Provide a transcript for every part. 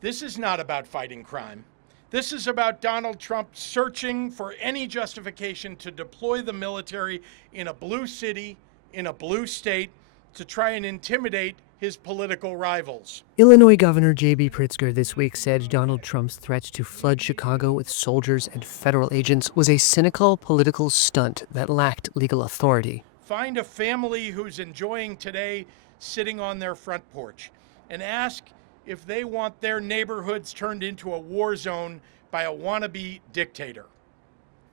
This is not about fighting crime. This is about Donald Trump searching for any justification to deploy the military in a blue city, in a blue state, to try and intimidate his political rivals. Illinois Governor J.B. Pritzker this week said Donald Trump's threat to flood Chicago with soldiers and federal agents was a cynical political stunt that lacked legal authority. Find a family who's enjoying today sitting on their front porch and ask if they want their neighborhoods turned into a war zone by a wannabe dictator.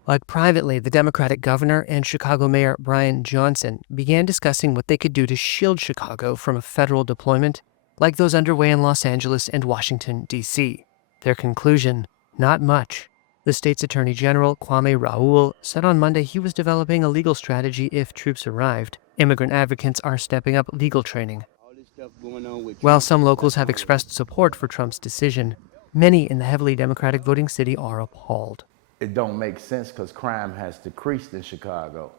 But privately, the Democratic governor and Chicago Mayor Brian Johnson began discussing what they could do to shield Chicago from a federal deployment like those underway in Los Angeles and Washington, D.C. Their conclusion, not much. The state's Attorney General, Kwame Raoul, said on Monday he was developing a legal strategy if troops arrived. Immigrant advocates are stepping up legal training. While some locals have expressed support for Trump's decision, many in the heavily Democratic voting city are appalled. It don't make sense because crime has decreased in Chicago.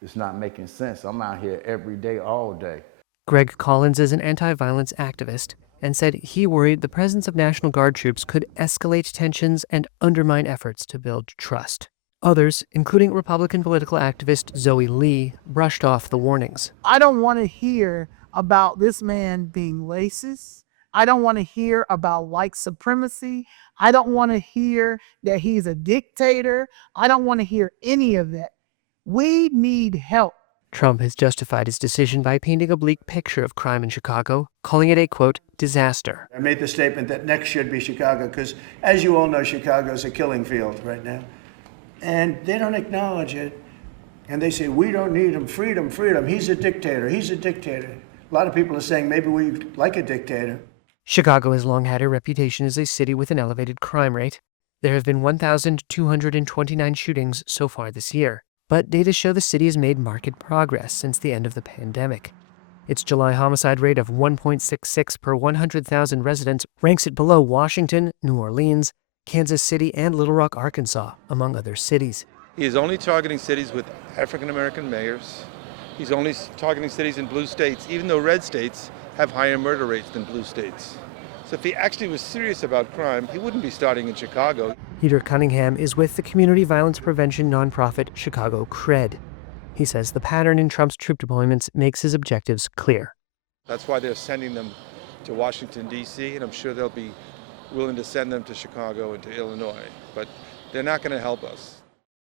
It's not making sense. I'm out here every day, all day. Greg Collins is an anti-violence activist and said he worried the presence of National Guard troops could escalate tensions and undermine efforts to build trust. Others, including Republican political activist Zoe Lee, brushed off the warnings. I don't want to hear about this man being racist. I don't want to hear about white supremacy. I don't want to hear that he's a dictator. I don't want to hear any of that. We need help. Trump has justified his decision by painting a bleak picture of crime in Chicago, calling it a, quote, disaster. I made the statement that next should be Chicago because, as you all know, Chicago is a killing field right now. And they don't acknowledge it. And they say, we don't need him, freedom, freedom. He's a dictator, he's a dictator. A lot of people are saying maybe we like a dictator. Chicago has long had a reputation as a city with an elevated crime rate. There have been 1,229 shootings so far this year, but data show the city has made marked progress since the end of the pandemic. Its July homicide rate of 1.66 per 100,000 residents ranks it below Washington, New Orleans, Kansas City, and Little Rock, Arkansas, among other cities. He is only targeting cities with African-American mayors. He's only targeting cities in blue states, even though red states have higher murder rates than blue states. So if he actually was serious about crime, he wouldn't be starting in Chicago. Peter Cunningham is with the community violence prevention nonprofit Chicago CRED. He says the pattern in Trump's troop deployments makes his objectives clear. That's why they're sending them to Washington, D.C., and I'm sure they'll be willing to send them to Chicago and to Illinois. But they're not going to help us.